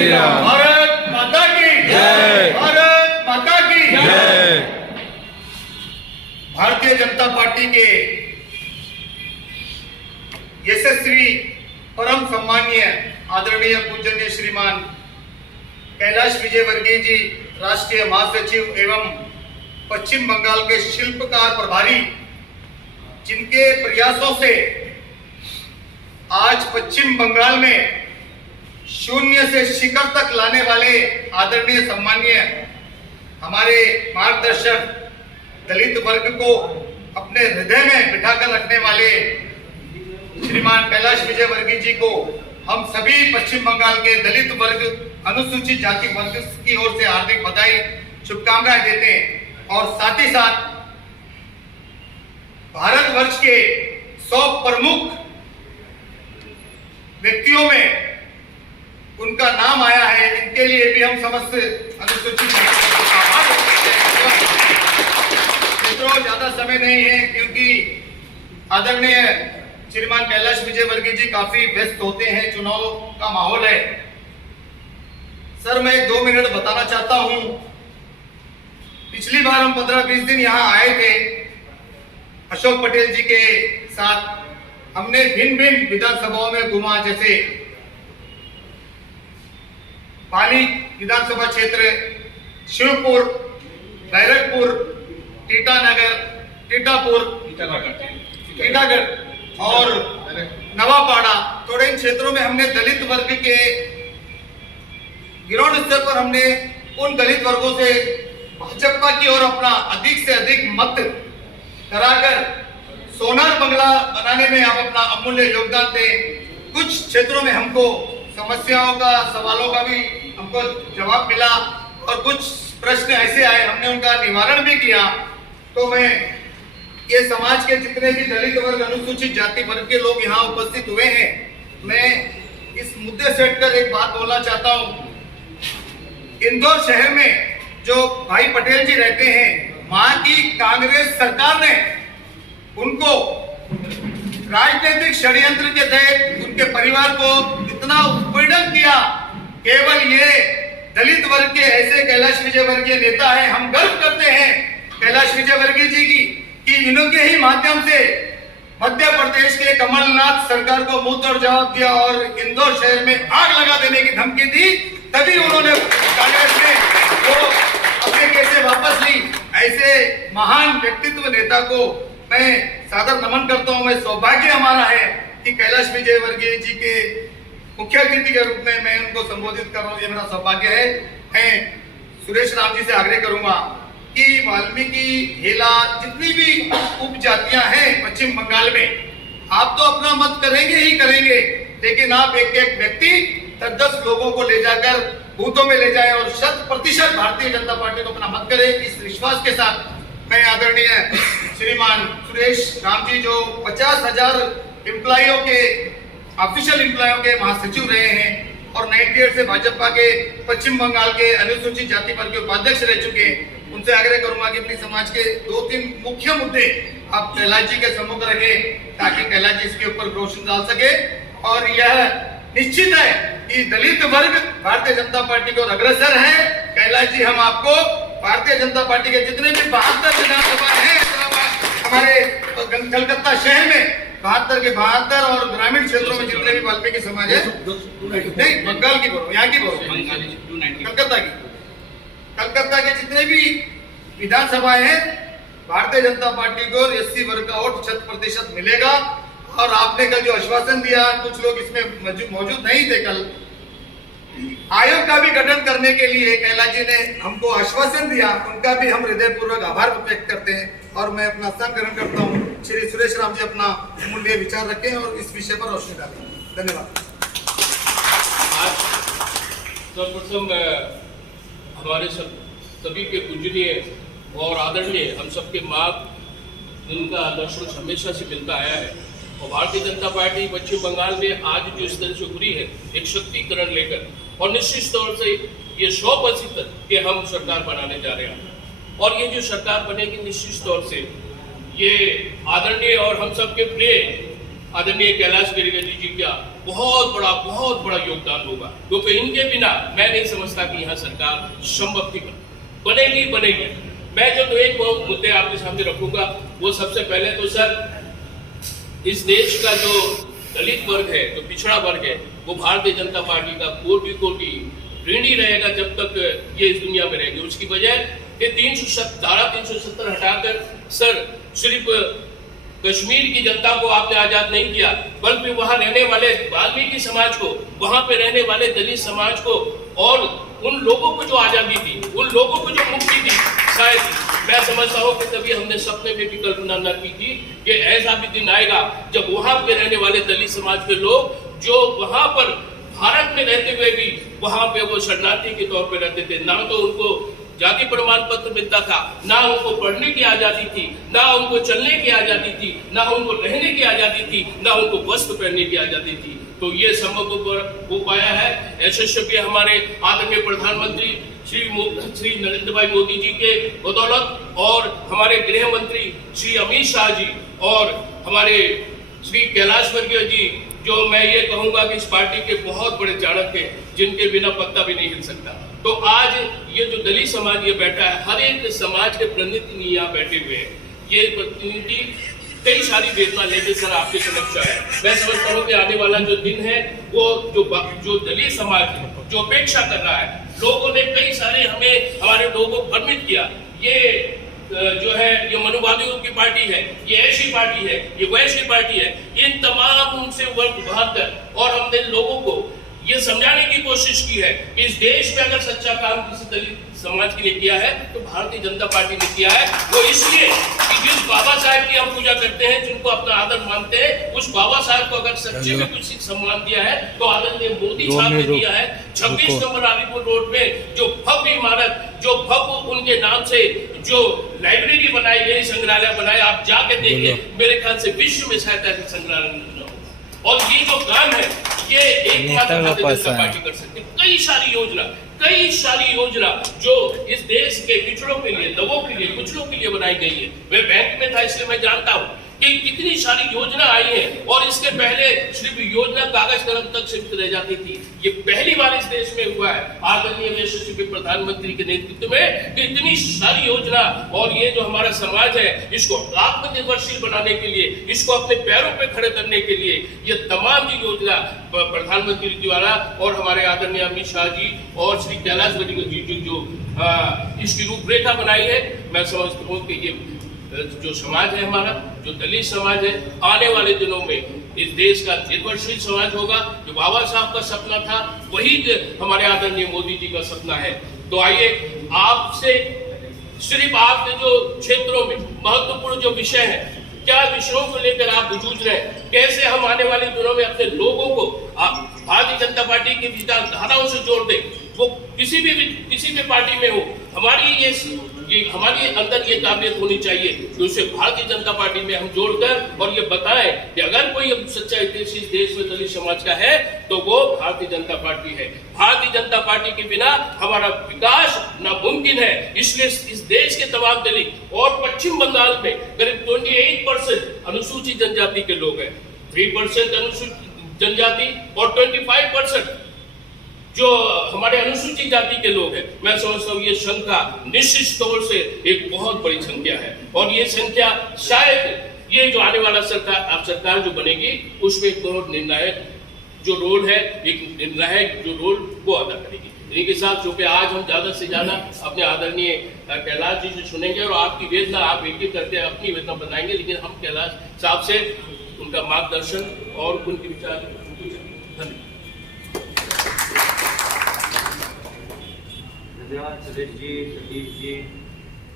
श्री राम। भारत माता की जय। भारत माता की जय। भारतीय जनता पार्टी के यशस्वी परम सम्मानीय आदरणीय पूजनीय श्रीमान कैलाश विजयवर्गीय जी, राष्ट्रीय महासचिव एवं पश्चिम बंगाल के शिल्पकार प्रभारी, जिनके प्रयासों से आज पश्चिम बंगाल में शून्य से शिखर तक लाने वाले आदरणीय सम्मानीय हमारे मार्गदर्शक दलित वर्ग को अपने हृदय में बिठाकर रखने वाले श्रीमान कैलाश विजयवर्गीय जी को हम सभी पश्चिम बंगाल के दलित वर्ग, अनुसूचित जाति वर्ग की ओर से हार्दिक बधाई, शुभकामनाएं देते हैं। और साथ ही साथ भारतवर्ष के 100 प्रमुख व्यक्तियों में उनका नाम आया है, इनके लिए भी हम समस्त अनुसूचित जाति का आभार व्यक्त करते हैं। मित्रों, ज्यादा समय नहीं है क्योंकि आदरणीय श्रीमान कैलाश विजयवर्गीय जी काफी व्यस्त होते हैं, चुनाव का माहौल है। सर, मैं 2 मिनट बताना चाहता हूं। पिछली बार हम 15-20 दिन यहाँ आए थे अशोक पटेल जी के साथ। हमने भिन्न भिन्न विधानसभाओं में घुमा, जैसे पाली विधानसभा क्षेत्र, शिवपुर, बैरकपुर, टीटानगर, टीटागढ़ और नवापाड़ा। थोड़े इन क्षेत्रों में हमने दलित वर्ग के ग्राउंड स्तर पर हमने उन दलित वर्गों से भाजपा की ओर अपना अधिक से अधिक मत कराकर सोनार बंगला बनाने में आप अपना अमूल्य योगदान दें। कुछ क्षेत्रों में हमको समस्याओं का, सवालों का भी हमको जवाब मिला और कुछ प्रश्न ऐसे आए, हमने उनका निवारण भी किया। तो मैं ये समाज के जितने भी दलित वर्ग, अनुसूचित जाति वर्ग के लोग यहाँ उपस्थित हुए हैं, मैं इस मुद्दे से हटकर एक बात बोलना चाहता हूँ। इंदौर शहर में जो भाई पटेल जी रहते हैं, वहां की कांग्रेस सरकार ने उनको राजनीतिक षड्यंत्र के तहत उनके परिवार को इतना उत्पीड़न किया। केवल ये दलित वर्ग के ऐसे कैलाश विजयवर्गीय नेता हैं। हम गर्व करते हैं कैलाश विजयवर्गीय जी की कि इनके ही माध्यम से मध्य प्रदेश के कमलनाथ सरकार को मुंह तोड़ जवाब दिया और इंदौर शहर में आग लगा देने की धमकी दी। तभी उन्होंने कांग्रेस ने वो अपने केस वापस ली। ऐसे महान व्यक्तित्व नेता को मैं सादर नमन करता हूं। मैं सौभाग्य हमारा है कि कैलाश विजयवर्गीय जी के मुख्य अतिथि के रूप में मैं उनको संबोधित कर रहा हूं, ये मेरा सौभाग्य है। मैं सुरेश राम जी से आग्रह करूंगा कि वाल्मीकि, हेला, जितनी भी उपजातियां हैं पश्चिम बंगाल में, आप तो अपना मत करेंगे ही करेंगे, लेकिन आप एक एक व्यक्ति 10 लोगों को ले जाकर बूथों में ले जाएं और 100% भारतीय जनता पार्टी को अपना मत करें। इस विश्वास के साथ मैं आदरणीय श्रीमान सुरेश राम जी, जो 50,000 एम्प्लॉइयों के, ऑफिशियल एम्प्लॉइयों के महासचिव रहे हैं और 98 से भाजपा के पश्चिम बंगाल के अनुसूचित जाति वर्ग के उपाध्यक्ष रह चुके हैं, उनसे आग्रह करूंगा कि अपनी समाज के 2-3 मुख्य मुद्दे आप कैलाश जी के सम्मुख रखें ताकि कैलाश जी इसके ऊपर रोशनी डाल सके। और यह निश्चित है कि दलित वर्ग भारतीय जनता पार्टी को अग्रसर है। कैलाश जी, हम आपको भारतीय जनता पार्टी के जितने भी 72 विधानसभा हैं हमारे कलकत्ता शहर में, 72 के 72 और ग्रामीण क्षेत्रों में जितने भी वाल्मीकि समाज है, नहीं बंगाल की बोलो, यहाँ की बोलो, कलकत्ता के जितने भी विधानसभाएं हैं, भारतीय जनता पार्टी को एससी वर्ग का वोट 100% मिलेगा। और आपने कल जो आश्वासन दिया, कुछ लोग इसमें मौजूद नहीं थे कल, आयोग का भी गठन करने के लिए कैलाश जी ने हमको आश्वासन दिया, उनका भी हम हृदयपूर्वक आभार व्यक्त करते हैं। और मैं अपना स्थान ग्रहण करता हूँ। श्री सुरेश राम जी अपना मूल्य विचार रखें और इस विषय पर रोशनी डालें। धन्यवाद। सर्वप्रथम हमारे सभी के पूजनीय और आदरणीय हम सबके मार्ग, जिनका दर्शन हमेशा से मिलता आया है, और भारतीय जनता पार्टी पश्चिम बंगाल में आज जो इस तरह से उभरी है एक शक्तिकरण लेकर, और निश्चित तौर से ये 100% कि हम सरकार बनाने जा रहे हैं। और ये जो सरकार बनेगी निश्चित तौर से ये आदरणीय और हम सबके प्रिय आदरणीय कैलाश विजयवर्गीय जी का बहुत बड़ा योगदान होगा, क्योंकि इनके बिना मैं नहीं समझता कि यहाँ सरकार संभव थी बनेगी। मैं जो एक मुद्दे आपके सामने रखूंगा, वो सबसे पहले तो सर, इस देश का जो दलित वर्ग है, जो पिछड़ा वर्ग है, वो भारतीय जनता पार्टी का कोटि ऋणी रहेगा जब तक ये इस दुनिया में रहेगी। उसकी वजह ये 370 हटाकर सर सिर्फ कश्मीर की जनता को आपने आजाद नहीं किया, बल्कि वहां रहने वाले वाल्मीकि समाज को, वहां पे रहने वाले दलित समाज को और उन लोगों को जो आजादी थी, उन लोगों को जो मुक्ति थी, शायद मैं समझता हूँ कि तभी हमने सपने में भी कल्पना न की थी कि ऐसा भी दिन आएगा जब वहां पे रहने वाले दलित समाज के लोग जो वहां पर भारत में रहते हुए भी वहां पे वो शरणार्थी के तौर पे रहते थे, ना तो उनको जाति प्रमाण पत्र मिलता था, ना उनको पढ़ने की आजादी थी, ना उनको चलने की आजादी थी, ना उनको रहने की आजादी थी, ना उनको वस्त्र पहनने की आजादी थी। तो ये संभव हो पाया है यशस्वी हमारे आदरणीय प्रधानमंत्री श्री नरेंद्र भाई मोदी जी के बदौलत, और हमारे गृह मंत्री श्री अमित शाह जी और हमारे श्री कैलाश वर्गीय जी, जो मैं ये कहूंगा कि इस पार्टी के बहुत बड़े चाणक्य हैं, जिनके बिना पत्ता भी नहीं हिल सकता। तो आज ये जो दलित समाज ये बैठा है, हर एक समाज के प्रतिनिधि यहाँ बैठे हुए हैं। ये प्रतिनिधि कई सारी वेदना लेके सर आपके समक्ष आए। मैं समझता हूँ कि आने वाला जो दिन है, वो जो दलित समाज है, जो अपेक्षा कर रहा है, लोगों ने कई सारे हमारे लोगों को भ्रमित किया, ये जो है ये मनुवादियों की पार्टी है, ये ऐसी पार्टी है, ये वैसी पार्टी है, इन तमाम उनसे वर्ग बहाकर और हमने लोगों को ये समझाने की कोशिश की है कि इस देश में अगर सच्चा काम किसी दलित समाज के लिए किया है तो भारतीय जनता पार्टी ने किया है। वो इसलिए कि जिस बाबा साहब की हम पूजा करते हैं, जिनको अपना आदर मानते हैं, उस बाबा साहब को अगर सच्चे में कुछ सम्मान दिया है तो आदरणीय मोदी साहब ने दिया है। 26 नंबर आलीपुर रोड में जो भव्य इमारत, जो भव्य उनके नाम से जो लाइब्रेरी बनाई गई, संग्रहालय बनाया, आप जाके देखिए, मेरे ख्याल से विश्व में शायद ऐसे संग्रहालय नहीं होगा। और ये जो काम है, ये एकमात्र भारतीय जनता पार्टी कर सकती है। कई सारी योजना जो इस देश के पिछड़ों के लिए, दबों के लिए, कुचलों के लिए बनाई गई है। मैं बैंक में था इसलिए मैं जानता हूँ कि कितनी सारी योजना आई है, और इसके पहले सिर्फ योजना कागज कलम तक सीमित रह जाती थी। ये पहली बार इस देश में हुआ है आदरणीय यशस्वी प्रधानमंत्री के नेतृत्व में कि इतनी सारी योजना, और ये जो हमारा समाज है इसको आत्मनिर्भरशील बनाने के लिए, इसको अपने पैरों पे खड़े करने के लिए ये तमाम जो योजना प्रधानमंत्री द्वारा और हमारे आदरणीय अमित शाह जी और श्री कैलाश वर्गीय जी जो इसकी रूपरेखा बनाई है, मैं समझता हूँ कि ये जो समाज है हमारा, जो दलित समाज है, आने वाले दिनों में इस देश का निर्भरशील समाज होगा। जो बाबा साहब का सपना था वही हमारे आदरणीय मोदी जी का सपना है। तो आइए आपसे सिर्फ आपके जो क्षेत्रों में महत्वपूर्ण जो विषय है, क्या विषयों को लेकर आप जूझ रहे हैं, कैसे हम आने वाले दिनों में अपने लोगों को भारतीय जनता पार्टी की विचारधाराओं से जोड़ दें। वो किसी भी पार्टी में हो, हमारी अंदर ये काबिलियत होनी चाहिए कि उसे भारतीय जनता पार्टी में हम जोड़कर और ये बताएं कि अगर कोई सच्चा हितैषी इस देश में दलित समाज का है तो वो भारतीय जनता पार्टी है। भारतीय जनता पार्टी के बिना हमारा विकास नामुमकिन है। इसलिए इस देश के तमाम दलित और पश्चिम बंगाल में करीब 28% अनुसूचित जनजाति के लोग हैं, 3% अनुसूचित जनजाति और 25% जो हमारे अनुसूचित जाति के लोग हैं। मैं समझता हूँ ये संख्या निश्चित तौर से एक बहुत बड़ी संख्या है, और ये संख्या शायद ये जो आने वाला सरकार जो बनेगी उसमें एक बहुत निर्णायक जो रोल है, एक निर्णायक जो रोल वो अदा करेगी। इन्हीं के साथ चूंकि आज हम ज्यादा से ज्यादा अपने आदरणीय कैलाश जी से सुनेंगे और आपकी वेदना आप एक एक करके अपनी वेदना बताएंगे, लेकिन हम कैलाश साहब से उनका मार्गदर्शन और उनके विचार धन्यवाद सुरेश जी, सतीश जी।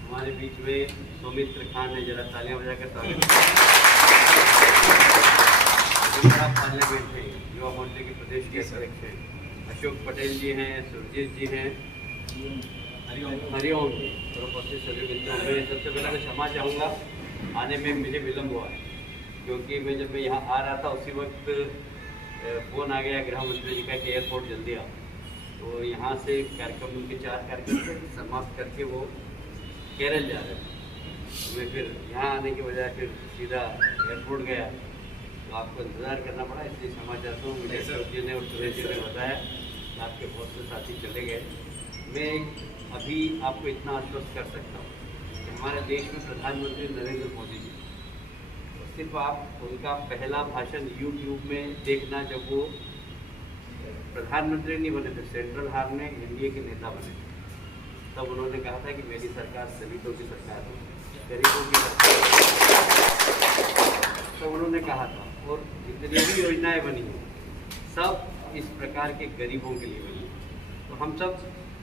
हमारे बीच में सौमित्र खान है, जरा तालियां बजाकर स्वागत। पार्लियामेंट है, युवा मोर्चे के प्रदेश के अध्यक्ष हैं, अशोक पटेल जी हैं, सुरजीत जी हैं, हरिओम उपस्थित सभी मित्रों में सबसे पहले मैं क्षमा चाहूँगा, आने में मुझे विलम्ब हुआ है, क्योंकि जब मैं यहाँ आ रहा था उसी वक्त फ़ोन आ गया गृह मंत्री जी का कि एयरपोर्ट जल्दी आओ। तो यहाँ से कार्यक्रम उनके 4 कार्यक्रम समाप्त करके वो केरल जा रहे थे। मैं फिर यहाँ आने के बजाय फिर सीधा एयरपोर्ट गया, तो आपको इंतज़ार करना पड़ा, इसलिए क्षमा चाहता हूँ। मुझे अशोक जी ने और सुरेश जी ने बताया कि आपके बहुत से साथी चले गए। मैं अभी आपको इतना आश्वस्त कर सकता हूँ कि हमारे देश में प्रधानमंत्री नरेंद्र मोदी जी, सिर्फ आप उनका पहला भाषण यूट्यूब में देखना, जब वो प्रधानमंत्री नहीं बने थे, सेंट्रल हार्न में एनडीए के नेता बने थे, तब उन्होंने कहा था कि मेरी सरकार दलितों की सरकार है, गरीबों की सरकार। तो उन्होंने कहा था, और जितनी भी योजनाएं बनी हैं सब इस प्रकार के गरीबों के लिए बनी हैं। तो हम सब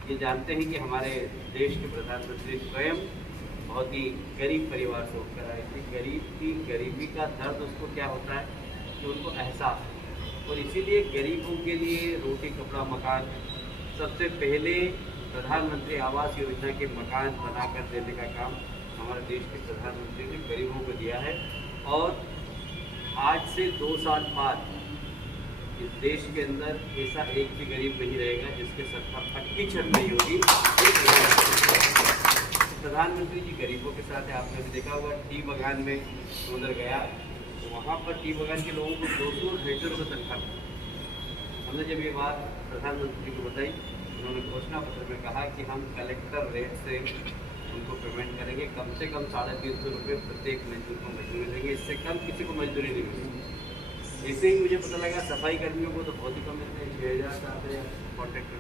ये जानते हैं कि हमारे देश के प्रधानमंत्री स्वयं बहुत ही गरीब परिवार से होकर आए थे। गरीब की गरीबी का दर्द उसको क्या होता है कि उनको एहसास है, और इसीलिए गरीबों के लिए रोटी कपड़ा मकान, सबसे पहले प्रधानमंत्री आवास योजना के मकान बनाकर देने का काम हमारे देश के प्रधानमंत्री ने गरीबों को दिया है। और आज से 2 साल बाद इस देश के अंदर ऐसा एक भी गरीब नहीं रहेगा जिसके सर पर पक्की छत नहीं होगी। प्रधानमंत्री जी गरीबों के साथ है। आपने भी देखा होगा, टी बगान में उधर गया तो वहाँ पर टी बगान के लोगों को 200 और 250 रुपये तनख्वाह मिली। हमने जब ये बात प्रधानमंत्री को बताई, उन्होंने घोषणा पत्र में कहा कि हम कलेक्टर रेट से उनको पेमेंट करेंगे, कम से कम 350 रुपये प्रत्येक मजदूर को मजदूरी देंगे, इससे कम किसी को मजदूरी नहीं मिलेगी। इससे ही मुझे पता लगा सफाई कर्मियों को तो बहुत ही कम मिलते हैं, 6,000 7,000 कॉन्ट्रैक्टर।